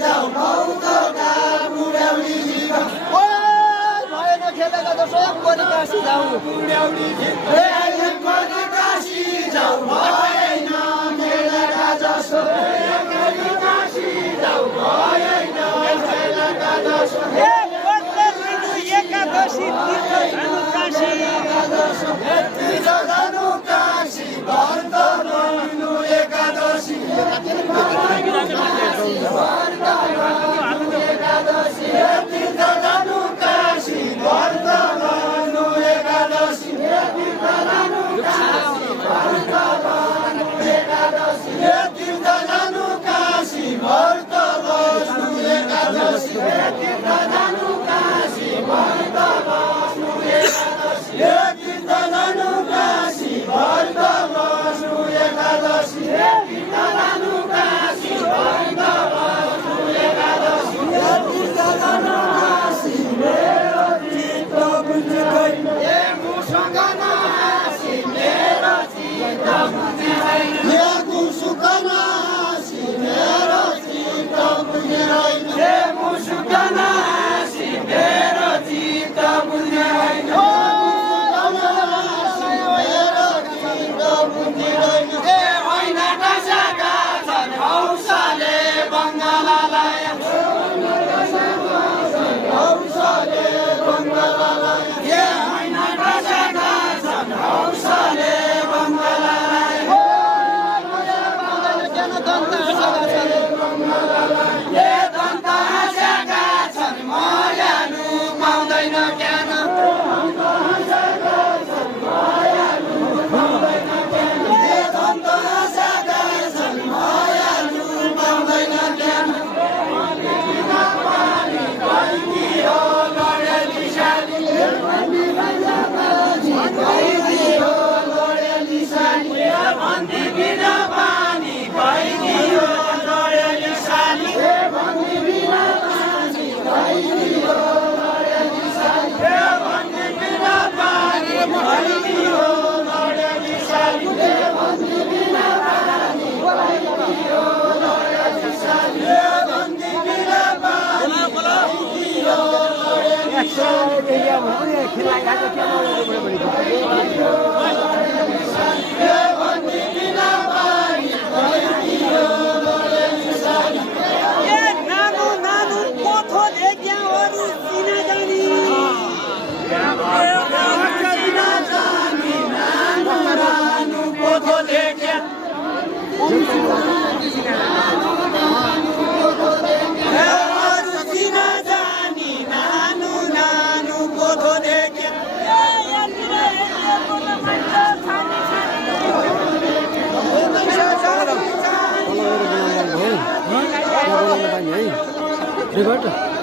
जाऊ मौतका बुढ्यौली जीवन भएन खेलेको जसो कोनी काशी जाऊ बुढ्यौली जीवन कोनी काशी जाऊ भएन खेलेका जसो कोनी काशी जाऊ भएन खेलेका जसो एकादशी धनु काशी धनु काशी व्रत गर्नु एकादशी तीर्थ धनु काशी व्रत गर्नु एकादशी तीर्थ धनु काशी व्रत गर्नु एकादशी तीर्थ धनु काशी व्रत गर्नु एकादशी तीर्थ धनु काशी व्रत गर्नु एकादशी तीर्थ धनु काशी व्रत गर्नु एकादशी तीर्थ धनु काशी व्रत गर्नु एकादशी तीर्थ धनु काशी मेरो चित्त बुझि गई ए मुसँग नासी मेरो चित्त बुझि गई ए मुसँग नासी मेरो चित्त बुझि गई ए मुसँग नासी मेरो चित्त बुझि गई River